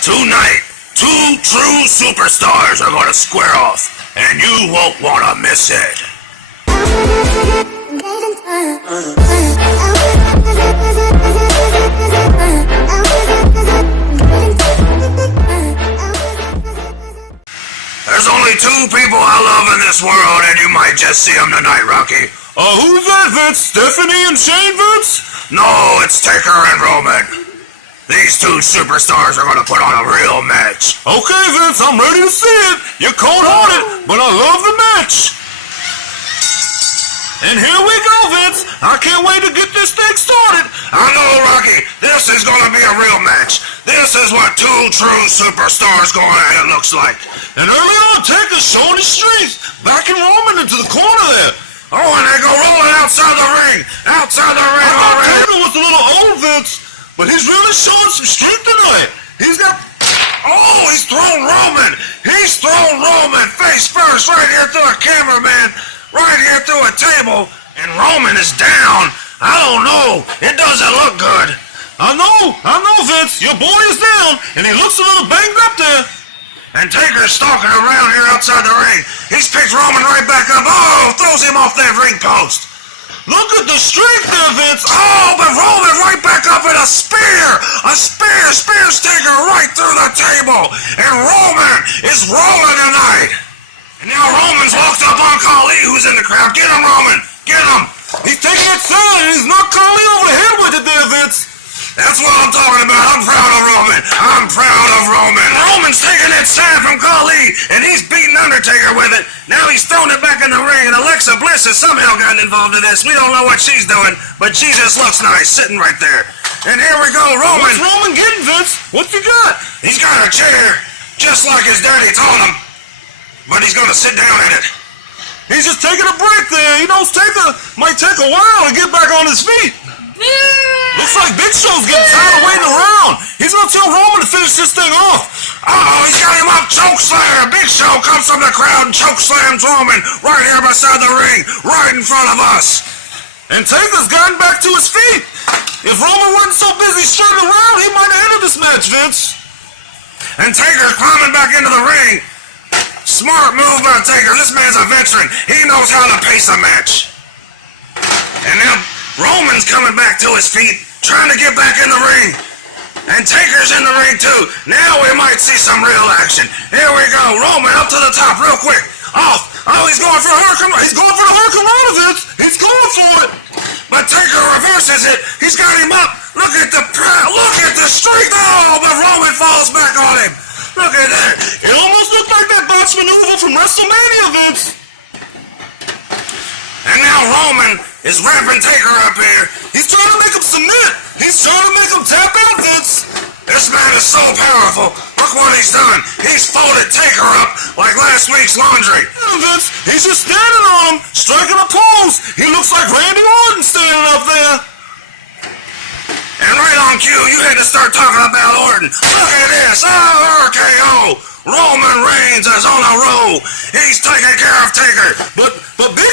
Tonight, two true superstars are gonna square off, and you won't wanna miss it. There's only two people I love in this world, and you might just see them tonight, Rocky. Who's that, Vince? Stephanie and Shane, Vince? No, it's Taker and Roman. These two superstars are gonna put on a real match. Okay, Vince, I'm ready to see it. You're cold-hearted, but I love the match. And here we go, Vince. I can't wait to get this thing started. I know, Rocky. This is gonna be a real match. This is what two true superstars going at it looks like. And early on, Taker's showing his strength, backing Roman into the corner there. Oh, and they go rolling outside the ring. Outside the ring I thought already. Taker was a little old, Vince. But he's really showing some strength tonight. He's got... Oh, he's thrown Roman. He's thrown Roman face first right here through a cameraman. Right here through a table. And Roman is down. I don't know. It doesn't look good. I know, Vince. Your boy is down, and he looks a little banged up there. And Taker's stalking around here outside the ring. He's picked Roman right back up. Oh, throws him off that ring post. Look at the strength there, Vince. Oh, but Roman right back up in a spear. A spear. Spears Taker right through the table. And Roman is rolling tonight. And now Roman's walked up on Khali, who's in the crowd. Get him, Roman. Get him. He's taking that salad, and he's knocked Khali over the head with it there, Vince. That's what I'm talking about. I'm proud of Roman. I'm proud of Roman. Roman's taking that sign from Khali, and he's beating Undertaker with it. Now he's thrown it back in the ring, and Alexa Bliss has somehow gotten involved in this. We don't know what she's doing, but she just looks nice sitting right there. And here we go, Roman. What's Roman getting, Vince? What's he got? He's got a chair, just like his daddy taught him. But he's going to sit down in it. He's just taking a break there. He knows Taker might take a while to get back on his feet. Looks like Big Show's getting tired of waiting around. He's gonna tell Roman to finish this thing off. Oh, he's got him up, choke slam. Big Show comes from the crowd and choke slams Roman right here beside the ring, right in front of us. And Taker's gotten back to his feet. If Roman wasn't so busy strutting around, he might have ended this match, Vince. And Taker's climbing back into the ring. Smart move by Taker. This man's a veteran. He knows how to pace a match. And now Roman's coming back to his feet, trying to get back in the ring. And Taker's in the ring too. Now we might see some real action. Here we go. Roman up to the top real quick. Off. Oh, he's going for a Hurricane. He's going for the Hurricane Rana, Vince. He's going for it. But Taker reverses it. He's got him up. Look at the strength. Oh, but Roman falls back on him. Look at that. It almost looked like that botch maneuver from WrestleMania, Vince. And now Roman is ramping Taker up here. He's trying to make him submit. He's trying to make him tap out, Vince. This man is so powerful. Look what he's done. He's folded Taker up like last week's laundry. Yeah, Vince, he's just standing on him, striking a pose. He looks like Randy Orton standing up there. And right on cue, you had to start talking about Orton. Look at this. Oh, RKO. Roman Reigns is on a roll. He's taking care of Taker. But Big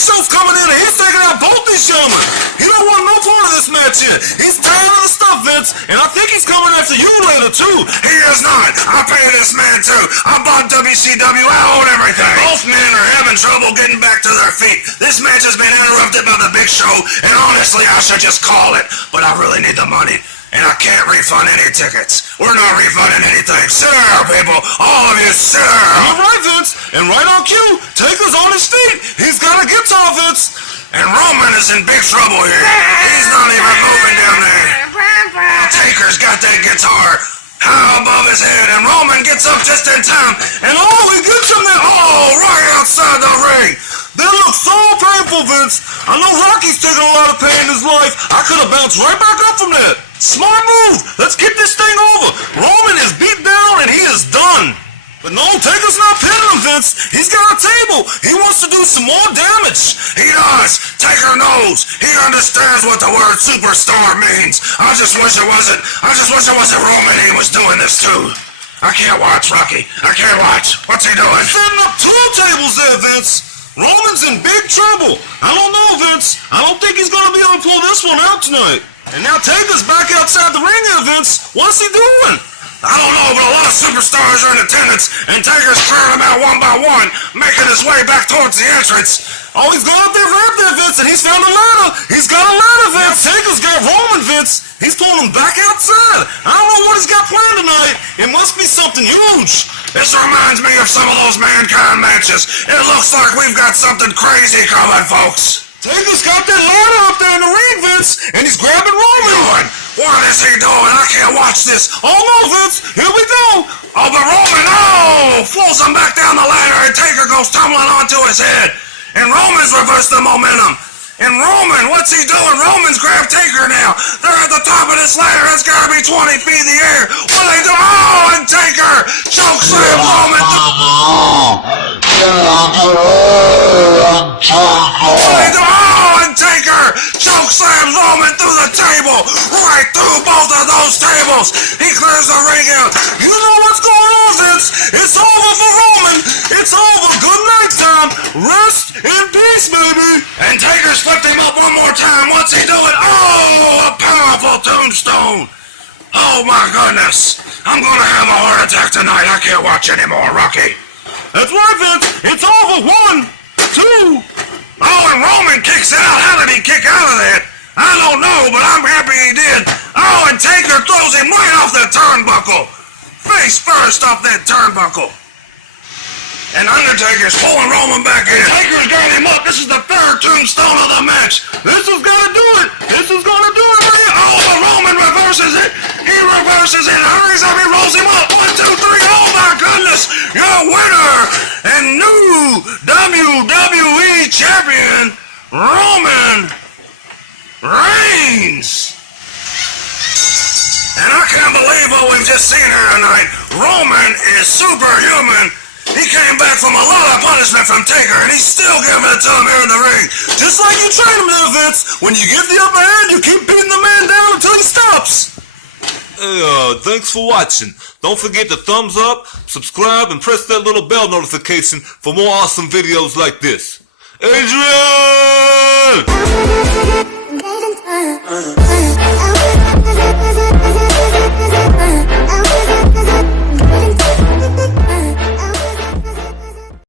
Show's coming in and he's taking out both these gentlemen. He don't want no part of this match yet. He's tired of the stuff, Vince, and I think he's coming after you later too. He is not. I pay this man too. I bought WCW. I own everything. Both men are having trouble getting back to their feet. This match has been interrupted by the Big Show, and honestly, I should just call it. But I really need the money. And I can't refund any tickets. We're not refunding anything. Sir, people. All of you, sir. You're right, Vince. And right on cue, Taker's on his feet. He's got a guitar, Vince. And Roman is in big trouble here. He's not even moving down there. Taker's got that guitar high above his head. And Roman gets up just in time. And he gets him there. Oh, right outside the ring. That looks so painful, Vince. I know Rocky's taking a lot of pain in his life. I could have bounced right back up from that. Smart move. Let's get this thing over. Roman is beat down and he is done. But no, Taker's not pinning him, Vince. He's got a table. He wants to do some more damage. He does. Taker knows. He understands what the word superstar means. I just wish it wasn't Roman he was doing this too. I can't watch, Rocky. I can't watch. What's he doing? Setting up two tables there, Vince. Roman's in big trouble. I don't know, Vince. I don't think he's going to be able to pull this one out tonight. And now Taker's back outside the ring here, Vince. What's he doing? I don't know, but a lot of superstars are in attendance, and Taker's clearing them out one by one, making his way back towards the entrance. Oh, he's going up there right there, Vince, and he's found a ladder. He's got a ladder, Vince. Taker's got Roman, Vince. He's pulling him back outside. I don't know what he's got planned tonight. It must be something huge. This reminds me of some of those Mankind matches. It looks like we've got something crazy coming, folks. Taker's got that ladder up there in the ring, Vince, and he's grabbing Roman. What is he doing? I can't watch this. Oh no, Vince, here we go. Oh, but Roman, pulls him back down the ladder, and Taker goes tumbling onto his head. And Roman's reversed the momentum. And Roman, what's he doing? Roman's grabbed Taker now. They're at the top of this ladder. It's got to be 20 feet in the air. What are they doing? Oh, and Taker chokeslam Roman. Oh, and Taker chokeslams Roman through the table. Right through both of those tables. He clears the ring out. You know what's going on, Vince? It's over for Roman. It's over. Good night time. Rest in peace, baby. And Taker's flipped him up one more time. What's he doing? Oh, a powerful tombstone. Oh, my goodness. I'm going to have a heart attack tonight. I can't watch anymore, Rocky. That's right, Vince. It's over. 1, 2. Oh, and Roman kicks out. How did he kick out of that? I don't know, but I'm happy he did. Oh, and Taker throws him right off the turnbuckle. Face first off that turnbuckle. And Undertaker's pulling Roman back in. Taker's getting him up. This is the third tombstone of the match. This is gonna do it. This is gonna do it for you. Oh, but Roman reverses it. He reverses it. Hurries up. He rolls him up. 1, 2, 3. Oh, my goodness. Your winner and new WWE champion, Roman Reigns. And I can't believe what we've just seen here tonight. Roman is superhuman. He came back from a lot of punishment from Taker, and he's still giving it to him here in the ring. Just like you train him there, Vince. When you get the upper hand, you keep beating the man down until he stops. Thanks for watching. Don't forget to thumbs up, subscribe, and press that little bell notification for more awesome videos like this. Adrian!